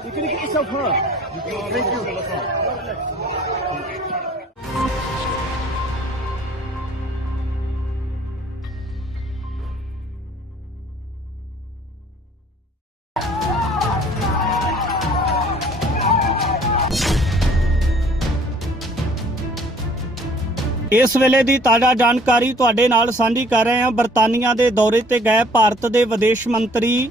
You're going to get yourself hurt. Thank you. ਇਸ ਵੇਲੇ ਦੀ ਤਾਜ਼ਾ ਜਾਣਕਾਰੀ ਤੁਹਾਡੇ ਨਾਲ ਸਾਂਝੀ ਕਰ ਰਹੇ ਹਾਂ। ਬਰਤਾਨੀਆ ਦੇ ਦੌਰੇ ਤੇ ਗਏ ਭਾਰਤ ਦੇ ਵਿਦੇਸ਼ ਮੰਤਰੀ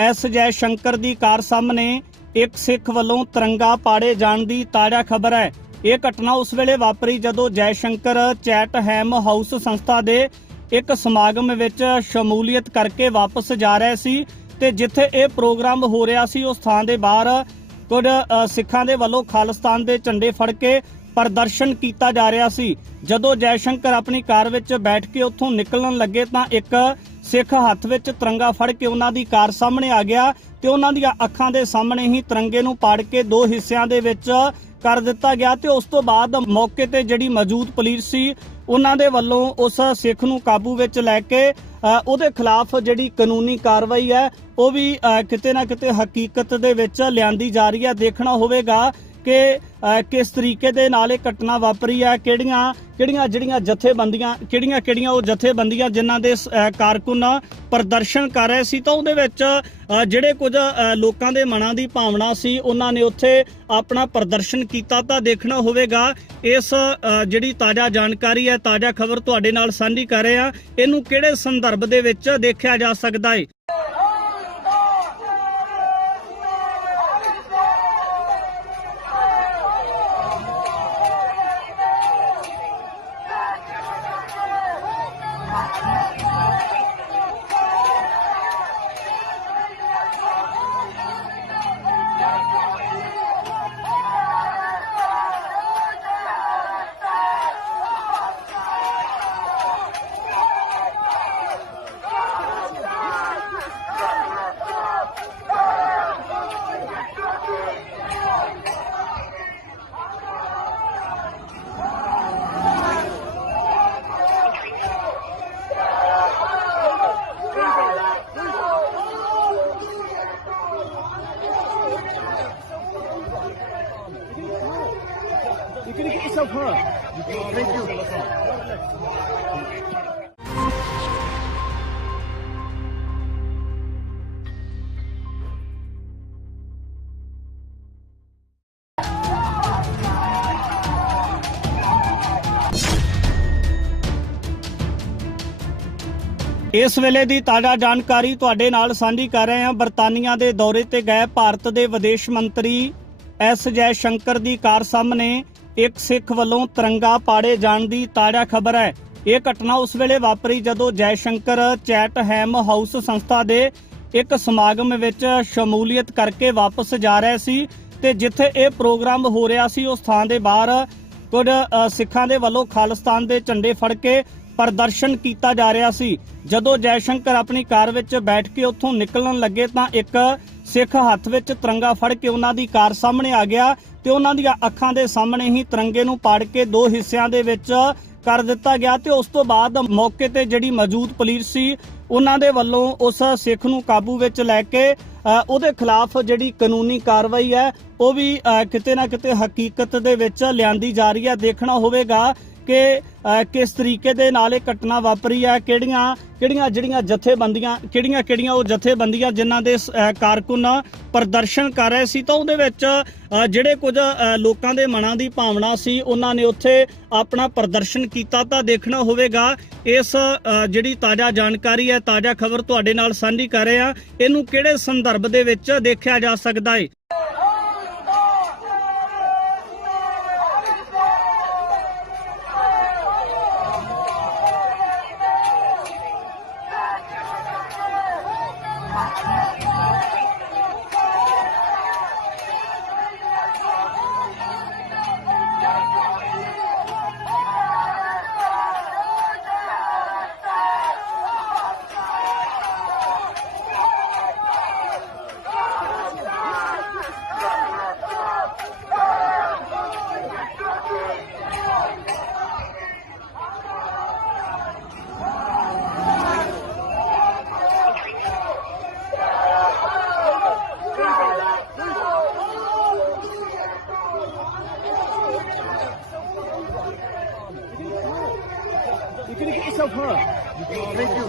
ਐਸ ਜੈ ਸ਼ੰਕਰ ਦੀ ਕਾਰ ਸਾਹਮਣੇ ਇੱਕ ਸਿੱਖ ਵੱਲੋਂ ਤਿਰੰਗਾ ਪਾੜੇ ਜਾਣ ਦੀ ਤਾਜ਼ਾ ਖਬਰ ਹੈ। ਇਹ ਘਟਨਾ ਉਸ ਵੇਲੇ ਵਾਪਰੀ ਜਦੋਂ ਜੈ ਸ਼ੰਕਰ ਚੈਟਹੈਮ ਹਾਊਸ ਸੰਸਥਾ ਦੇ ਇੱਕ ਸਮਾਗਮ ਵਿੱਚ ਸ਼ਮੂਲੀਅਤ ਕਰਕੇ ਵਾਪਸ ਜਾ ਰਹੇ ਸੀ ਤੇ ਜਿੱਥੇ ਇਹ ਪ੍ਰੋਗਰਾਮ ਹੋ ਰਿਹਾ ਸੀ ਉਸ ਥਾਂ ਦੇ ਬਾਹਰ ਕੁਝ ਸਿੱਖਾਂ ਦੇ ਵੱਲੋਂ ਖਾਲਿਸਤਾਨ ਦੇ ਝੰਡੇ ਫੜ ਕੇ ਪ੍ਰਦਰਸ਼ਨ ਕੀਤਾ ਜਾ ਰਿਹਾ ਸੀ। ਜਦੋਂ ਜੈ ਸ਼ੰਕਰ ਆਪਣੀ ਕਾਰ ਵਿੱਚ ਬੈਠ ਕੇ ਉੱਥੋਂ ਨਿਕਲਣ ਲੱਗੇ ਤਾਂ ਇੱਕ ਸਿੱਖ ਹੱਥ ਵਿੱਚ ਤਿਰੰਗਾ ਫੜ ਕੇ ਉਹਨਾਂ ਦੀ ਕਾਰ ਸਾਹਮਣੇ ਆ ਗਿਆ ਤੇ ਉਹਨਾਂ ਦੀਆਂ ਅੱਖਾਂ ਦੇ ਸਾਹਮਣੇ ਹੀ ਤਿਰੰਗੇ ਨੂੰ ਪਾੜ ਕੇ ਦੋ ਹਿੱਸਿਆਂ ਦੇ ਵਿੱਚ ਕਰ ਦਿੱਤਾ ਗਿਆ ਤੇ ਉਸ ਤੋਂ ਬਾਅਦ ਮੌਕੇ ਤੇ ਜਿਹੜੀ ਮੌਜੂਦ ਪੁਲਿਸ ਸੀ ਉਹਨਾਂ ਦੇ ਵੱਲੋਂ ਉਸ ਸਿੱਖ ਨੂੰ ਕਾਬੂ ਵਿੱਚ ਲੈ ਕੇ ਉਹਦੇ ਖਿਲਾਫ ਜਿਹੜੀ ਕਾਨੂੰਨੀ ਕਾਰਵਾਈ ਹੈ ਉਹ ਵੀ ਕਿਤੇ ਨਾ ਕਿਤੇ ਹਕੀਕਤ ਦੇ ਵਿੱਚ ਲਿਆਂਦੀ ਜਾ ਰਹੀ ਹੈ। ਦੇਖਣਾ ਹੋਵੇਗਾ ਕਿ ਕਿਸ ਤਰੀਕੇ ਦੇ ਨਾਲ ਇਹ ਘਟਨਾ ਵਾਪਰੀ ਹੈ, ਕਿਹੜੀਆਂ ਜਥੇਬੰਦੀਆਂ ਉਹ ਜਥੇਬੰਦੀਆਂ ਜਿਨ੍ਹਾਂ ਦੇ ਕਾਰਕੁਨ ਪ੍ਰਦਰਸ਼ਨ ਕਰ ਰਹੇ ਸੀ ਤਾਂ ਉਹਦੇ ਵਿੱਚ ਜਿਹੜੇ ਕੁਝ ਲੋਕਾਂ ਦੇ ਮਨਾਂ ਦੀ ਭਾਵਨਾ ਸੀ ਉਹਨਾਂ ਨੇ ਉੱਥੇ ਆਪਣਾ ਪ੍ਰਦਰਸ਼ਨ ਕੀਤਾ। ਤਾਂ ਦੇਖਣਾ ਹੋਵੇਗਾ ਇਸ ਜਿਹੜੀ ਤਾਜ਼ਾ ਜਾਣਕਾਰੀ ਹੈ, ਤਾਜ਼ਾ ਖਬਰ ਤੁਹਾਡੇ ਨਾਲ ਸਾਂਝੀ ਕਰ ਰਹੇ ਹਾਂ, ਇਹਨੂੰ ਕਿਹੜੇ ਸੰਦਰਭ ਦੇ ਵਿੱਚ ਦੇਖਿਆ ਜਾ ਸਕਦਾ ਹੈ। You're gonna get yourself hurt. Thank you. ਇਸ ਵੇਲੇ ਦੀ ਤਾਜ਼ਾ ਜਾਣਕਾਰੀ ਤੁਹਾਡੇ ਨਾਲ ਸਾਂਝੀ ਕਰ ਰਹੇ ਹਾਂ। ਬਰਤਾਨੀਆ ਦੇ ਦੌਰੇ ਤੇ ਗਏ ਭਾਰਤ ਦੇ ਵਿਦੇਸ਼ ਮੰਤਰੀ ਐਸ ਜੈ ਸ਼ੰਕਰ ਦੀ ਕਾਰ ਸਾਹਮਣੇ ਇੱਕ ਸਿੱਖ ਵੱਲੋਂ ਤਿਰੰਗਾ ਪਾੜੇ ਜਾਣ ਦੀ ਤਾਜ਼ਾ ਖਬਰ ਹੈ। ਇਹ ਘਟਨਾ ਉਸ ਵੇਲੇ ਵਾਪਰੀ ਜਦੋਂ ਜੈ ਸ਼ੰਕਰ ਚੈਟਹੈਮ ਹਾਊਸ ਸੰਸਥਾ ਦੇ ਇੱਕ ਸਮਾਗਮ ਵਿੱਚ ਸ਼ਮੂਲੀਅਤ ਕਰਕੇ ਵਾਪਸ ਜਾ ਰਹੇ ਸੀ ਤੇ ਜਿੱਥੇ ਇਹ ਪ੍ਰੋਗਰਾਮ ਹੋ ਰਿਹਾ ਸੀ ਉਸ ਥਾਂ ਦੇ ਬਾਹਰ ਕੁਝ ਸਿੱਖਾਂ ਦੇ ਵੱਲੋਂ ਖਾਲਿਸਤਾਨ ਦੇ ਝੰਡੇ ਫੜ ਕੇ ਪ੍ਰਦਰਸ਼ਨ ਕੀਤਾ ਜਾ ਰਿਹਾ ਸੀ। ਜਦੋਂ ਜੈ ਸ਼ੰਕਰ ਆਪਣੀ ਕਾਰ ਵਿੱਚ ਬੈਠ ਕੇ ਉੱਥੋਂ ਨਿਕਲਣ ਲੱਗੇ ਤਾਂ ਇੱਕ ਸਿੱਖ ਹੱਥ ਵਿੱਚ ਤਿਰੰਗਾ ਫੜ ਕੇ ਉਹਨਾਂ ਦੀ ਕਾਰ ਸਾਹਮਣੇ ਆ ਗਿਆ ਤੇ ਉਹਨਾਂ ਦੀਆਂ ਅੱਖਾਂ ਦੇ ਸਾਹਮਣੇ ਹੀ ਤਿਰੰਗੇ ਨੂੰ ਪਾੜ ਕੇ ਦੋ ਹਿੱਸਿਆਂ ਦੇ ਵਿੱਚ ਕਰ ਦਿੱਤਾ ਗਿਆ ਤੇ ਉਸ ਤੋਂ ਬਾਅਦ ਮੌਕੇ ਤੇ ਜਿਹੜੀ ਮੌਜੂਦ ਪੁਲਿਸ ਸੀ ਉਹਨਾਂ ਦੇ ਵੱਲੋਂ ਉਸ ਸਿੱਖ ਨੂੰ ਕਾਬੂ ਵਿੱਚ ਲੈ ਕੇ ਉਹਦੇ ਖਿਲਾਫ ਜਿਹੜੀ ਕਾਨੂੰਨੀ ਕਾਰਵਾਈ ਹੈ ਉਹ ਵੀ ਕਿਤੇ ਨਾ ਕਿਤੇ ਹਕੀਕਤ ਦੇ ਵਿੱਚ ਲਿਆਂਦੀ ਜਾ ਰਹੀ ਹੈ। ਦੇਖਣਾ ਹੋਵੇਗਾ ਕਿ ਕਿਸ ਤਰੀਕੇ ਦੇ ਨਾਲ ਇਹ ਘਟਨਾ ਵਾਪਰੀ ਹੈ, ਕਿਹੜੀਆਂ ਜਥੇਬੰਦੀਆਂ ਉਹ ਜਥੇਬੰਦੀਆਂ ਜਿਨ੍ਹਾਂ ਦੇ ਕਾਰਕੁਨ ਪ੍ਰਦਰਸ਼ਨ ਕਰ ਰਹੇ ਸੀ ਤਾਂ ਉਹਦੇ ਵਿੱਚ ਜਿਹੜੇ ਕੁਝ ਲੋਕਾਂ ਦੇ ਮਨਾਂ ਦੀ ਭਾਵਨਾ ਸੀ ਉਹਨਾਂ ਨੇ ਉੱਥੇ ਆਪਣਾ ਪ੍ਰਦਰਸ਼ਨ ਕੀਤਾ। ਤਾਂ ਦੇਖਣਾ ਹੋਵੇਗਾ ਇਸ ਜਿਹੜੀ ਤਾਜ਼ਾ ਜਾਣਕਾਰੀ ਹੈ, ਤਾਜ਼ਾ ਖਬਰ ਤੁਹਾਡੇ ਨਾਲ ਸਾਂਝੀ ਕਰ ਰਹੇ ਹਾਂ, ਇਹਨੂੰ ਕਿਹੜੇ ਸੰਦਰਭ ਦੇ ਵਿੱਚ ਦੇਖਿਆ ਜਾ ਸਕਦਾ ਹੈ। You're gonna get yourself hurt. Thank you.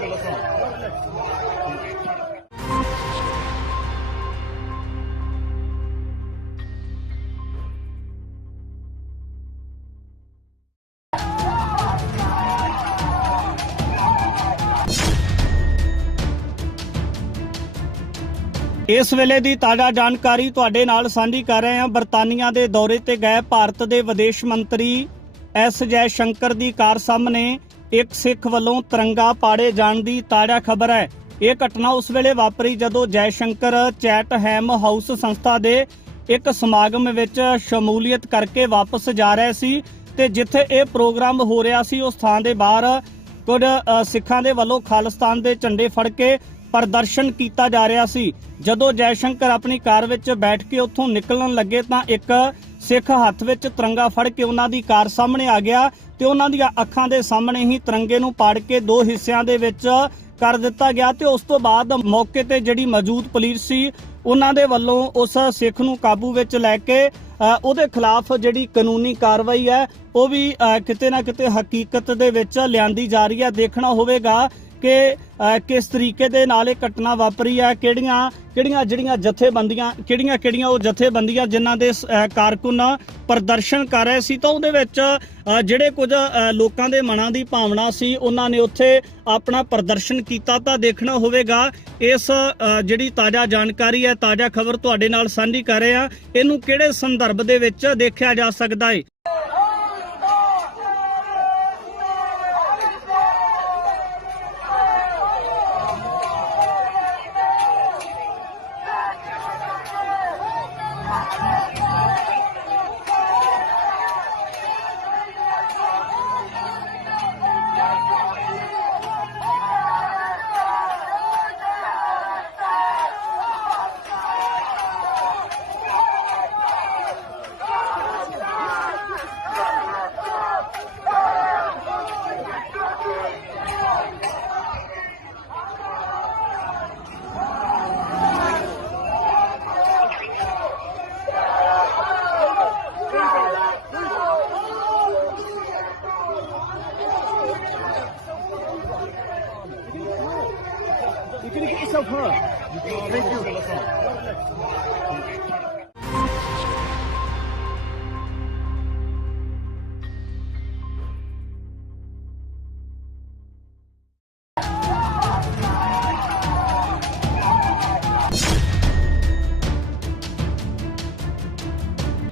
ਇਸ ਵੇਲੇ ਦੀ ਤਾਜ਼ਾ ਜਾਣਕਾਰੀ ਤੁਹਾਡੇ ਨਾਲ ਸਾਂਝੀ ਕਰ ਰਹੇ ਹਾਂ। ਬਰਤਾਨੀਆ ਦੇ ਦੌਰੇ ਤੇ ਗਏ ਭਾਰਤ ਦੇ ਵਿਦੇਸ਼ ਮੰਤਰੀ ਐਸ ਜੈ ਸ਼ੰਕਰ ਦੀ ਕਾਰ ਸਾਹਮਣੇ ਇੱਕ ਸਿੱਖ ਵੱਲੋਂ ਤਿਰੰਗਾ ਪਾੜੇ ਜਾਣ ਦੀ ਤਾਜ਼ਾ ਖਬਰ ਹੈ। ਇਹ ਘਟਨਾ ਉਸ ਵੇਲੇ ਵਾਪਰੀ ਜਦੋਂ ਜੈ ਸ਼ੰਕਰ ਚੈਟਹੈਮ ਹਾਊਸ ਸੰਸਥਾ ਦੇ ਇੱਕ ਸਮਾਗਮ ਵਿੱਚ ਸ਼ਮੂਲੀਅਤ ਕਰਕੇ ਵਾਪਸ ਜਾ ਰਹੇ ਸੀ ਤੇ ਜਿੱਥੇ ਇਹ ਪ੍ਰੋਗਰਾਮ ਹੋ ਰਿਹਾ ਸੀ ਉਸ ਥਾਂ ਦੇ ਬਾਹਰ ਕੁਝ ਸਿੱਖਾਂ ਦੇ ਵੱਲੋਂ ਖਾਲਿਸਤਾਨ ਦੇ ਝੰਡੇ ਫੜ ਕੇ ਪ੍ਰਦਰਸ਼ਨ ਕੀਤਾ ਜਾ ਰਿਹਾ ਸੀ। ਜਦੋਂ ਜੈ ਸ਼ੰਕਰ ਆਪਣੀ ਕਾਰ ਵਿੱਚ ਬੈਠ ਕੇ ਉੱਥੋਂ ਨਿਕਲਣ ਲੱਗੇ ਤਾਂ ਇੱਕ ਸਿੱਖ ਹੱਥ ਵਿੱਚ ਤਿਰੰਗਾ ਫੜ ਕੇ ਉਹਨਾਂ ਦੀ ਕਾਰ ਸਾਹਮਣੇ ਆ ਗਿਆ ਤੇ ਉਹਨਾਂ ਦੀਆਂ ਅੱਖਾਂ ਦੇ ਸਾਹਮਣੇ ਹੀ ਤਿਰੰਗੇ ਨੂੰ ਪਾੜ ਕੇ ਦੋ ਹਿੱਸਿਆਂ ਦੇ ਵਿੱਚ ਕਰ ਦਿੱਤਾ ਗਿਆ ਤੇ ਉਸ ਤੋਂ ਬਾਅਦ ਮੌਕੇ ਤੇ ਜਿਹੜੀ ਮੌਜੂਦ ਪੁਲਿਸ ਸੀ ਉਹਨਾਂ ਦੇ ਵੱਲੋਂ ਉਸ ਸਿੱਖ ਨੂੰ ਕਾਬੂ ਵਿੱਚ ਲੈ ਕੇ ਉਹਦੇ ਖਿਲਾਫ ਜਿਹੜੀ ਕਾਨੂੰਨੀ ਕਾਰਵਾਈ ਹੈ ਉਹ ਵੀ ਕਿਤੇ ਨਾ ਕਿਤੇ ਹਕੀਕਤ ਦੇ ਵਿੱਚ ਲਿਆਂਦੀ ਜਾ ਰਹੀ ਹੈ। ਦੇਖਣਾ ਹੋਵੇਗਾ ਕਿ ਕਿਸ ਤਰੀਕੇ ਦੇ ਨਾਲ ਇਹ ਘਟਨਾ ਵਾਪਰੀ ਹੈ, ਕਿਹੜੀਆਂ ਜਿਹੜੀਆਂ ਜਥੇਬੰਦੀਆਂ ਕਿਹੜੀਆਂ ਉਹ ਜਥੇਬੰਦੀਆਂ ਜਿਨ੍ਹਾਂ ਦੇ ਕਾਰਕੁਨ ਪ੍ਰਦਰਸ਼ਨ ਕਰ ਰਹੇ ਸੀ ਤਾਂ ਉਹਦੇ ਵਿੱਚ ਜਿਹੜੇ ਕੁਝ ਲੋਕਾਂ ਦੇ ਮਨਾਂ ਦੀ ਭਾਵਨਾ ਸੀ ਉਹਨਾਂ ਨੇ ਉੱਥੇ ਆਪਣਾ ਪ੍ਰਦਰਸ਼ਨ ਕੀਤਾ। ਤਾਂ ਦੇਖਣਾ ਹੋਵੇਗਾ ਇਸ ਜਿਹੜੀ ਤਾਜ਼ਾ ਜਾਣਕਾਰੀ ਹੈ, ਤਾਜ਼ਾ ਖਬਰ ਤੁਹਾਡੇ ਨਾਲ ਸਾਂਝੀ ਕਰ ਰਹੇ ਹਾਂ, ਇਹਨੂੰ ਕਿਹੜੇ ਸੰਦਰਭ ਦੇ ਵਿੱਚ ਦੇਖਿਆ ਜਾ ਸਕਦਾ ਹੈ। You can get yourself hurt. Thank you.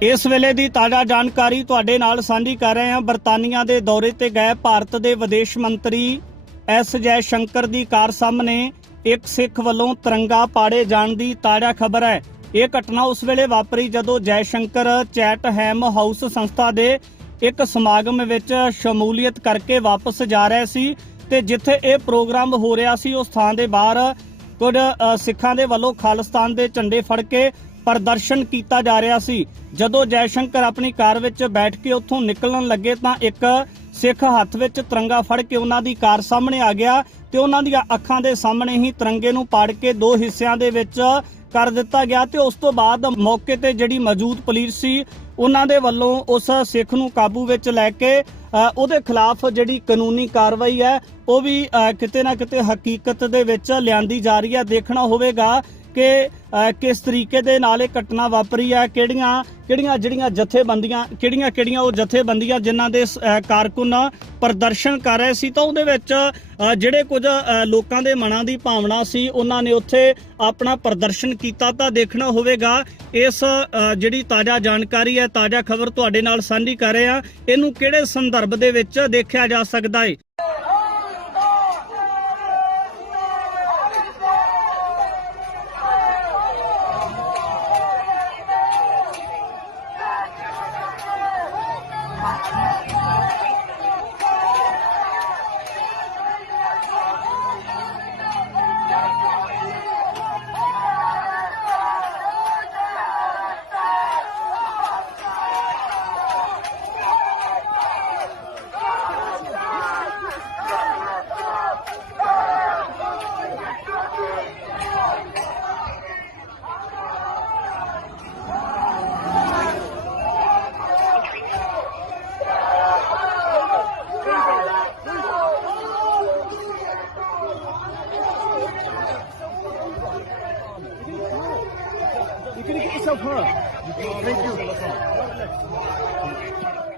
ਇਸ ਵੇਲੇ ਦੀ ਤਾਜ਼ਾ ਜਾਣਕਾਰੀ ਤੁਹਾਡੇ ਨਾਲ ਸਾਂਝੀ ਕਰ ਰਹੇ ਹਾਂ। ਬਰਤਾਨੀਆ ਦੇ ਦੌਰੇ ਤੇ ਗਏ ਭਾਰਤ ਦੇ ਵਿਦੇਸ਼ ਮੰਤਰੀ ਐਸ ਜੈ ਸ਼ੰਕਰ ਦੀ ਕਾਰ ਸਾਹਮਣੇ ਇੱਕ ਸਿੱਖ ਵੱਲੋਂ ਤਿਰੰਗਾ ਪਾੜੇ ਜਾਣ ਦੀ ਤਾਜ਼ਾ ਖਬਰ ਹੈ। ਇਹ ਘਟਨਾ ਉਸ ਵੇਲੇ ਵਾਪਰੀ ਜਦੋਂ ਜੈ ਸ਼ੰਕਰ ਚੈਟਹੈਮ ਹਾਊਸ ਸੰਸਥਾ ਦੇ ਇੱਕ ਸਮਾਗਮ ਵਿੱਚ ਸ਼ਮੂਲੀਅਤ ਕਰਕੇ ਵਾਪਸ ਜਾ ਰਹੇ ਸੀ ਤੇ ਜਿੱਥੇ ਇਹ ਪ੍ਰੋਗਰਾਮ ਹੋ ਰਿਹਾ ਸੀ ਉਸ ਥਾਂ ਦੇ ਬਾਹਰ ਕੁਝ ਸਿੱਖਾਂ ਦੇ ਵੱਲੋਂ ਖਾਲਿਸਤਾਨ ਦੇ ਝੰਡੇ ਫੜ ਕੇ ਪ੍ਰਦਰਸ਼ਨ ਕੀਤਾ ਜਾ ਰਿਹਾ ਸੀ। ਜਦੋਂ ਜੈ ਸ਼ੰਕਰ ਆਪਣੀ ਕਾਰ ਵਿੱਚ ਬੈਠ ਕੇ ਉੱਥੋਂ ਨਿਕਲਣ ਲੱਗੇ ਤਾਂ ਇੱਕ ਸਿੱਖ ਹੱਥ ਵਿੱਚ ਤਿਰੰਗਾ ਫੜ ਕੇ ਉਹਨਾਂ ਦੀ ਕਾਰ ਸਾਹਮਣੇ ਆ ਗਿਆ ਤੇ ਉਹਨਾਂ ਦੀਆਂ ਅੱਖਾਂ ਦੇ ਸਾਹਮਣੇ ਹੀ ਤਿਰੰਗੇ ਨੂੰ ਪਾੜ ਕੇ ਦੋ ਹਿੱਸਿਆਂ ਦੇ ਵਿੱਚ ਕਰ ਦਿੱਤਾ ਗਿਆ ਤੇ ਉਸ ਤੋਂ ਬਾਅਦ ਮੌਕੇ ਤੇ ਜਿਹੜੀ ਮੌਜੂਦ ਪੁਲਿਸ ਸੀ ਉਹਨਾਂ ਦੇ ਵੱਲੋਂ ਉਸ ਸਿੱਖ ਨੂੰ ਕਾਬੂ ਵਿੱਚ ਲੈ ਕੇ ਉਹਦੇ ਖਿਲਾਫ ਜਿਹੜੀ ਕਾਨੂੰਨੀ ਕਾਰਵਾਈ ਹੈ ਉਹ ਵੀ ਕਿਤੇ ਨਾ ਕਿਤੇ ਹਕੀਕਤ ਦੇ ਵਿੱਚ ਲਿਆਂਦੀ ਜਾ ਰਹੀ ਹੈ। ਦੇਖਣਾ ਹੋਵੇਗਾ ਕਿ ਕਿਸ ਤਰੀਕੇ ਦੇ ਨਾਲ ਇਹ ਘਟਨਾ ਵਾਪਰੀ ਹੈ, ਕਿਹੜੀਆਂ ਜਿਹੜੀਆਂ ਜਥੇਬੰਦੀਆਂ ਕਿਹੜੀਆਂ ਉਹ ਜਥੇਬੰਦੀਆਂ ਜਿਨ੍ਹਾਂ ਦੇ ਕਾਰਕੁਨ ਪ੍ਰਦਰਸ਼ਨ ਕਰ ਰਹੇ ਸੀ ਤਾਂ ਉਹਦੇ ਵਿੱਚ ਜਿਹੜੇ ਕੁਝ ਲੋਕਾਂ ਦੇ ਮਨਾਂ ਦੀ ਭਾਵਨਾ ਸੀ ਉਹਨਾਂ ਨੇ ਉੱਥੇ ਆਪਣਾ ਪ੍ਰਦਰਸ਼ਨ ਕੀਤਾ। ਤਾਂ ਦੇਖਣਾ ਹੋਵੇਗਾ ਇਸ ਜਿਹੜੀ ਤਾਜ਼ਾ ਜਾਣਕਾਰੀ ਹੈ, ਤਾਜ਼ਾ ਖਬਰ ਤੁਹਾਡੇ ਨਾਲ ਸਾਂਝੀ ਕਰ ਰਹੇ ਹਾਂ, ਇਹਨੂੰ ਕਿਹੜੇ ਸੰਦਰਭ ਦੇ ਵਿੱਚ ਦੇਖਿਆ ਜਾ ਸਕਦਾ ਹੈ। You're going to get yourself hurt. Thank you.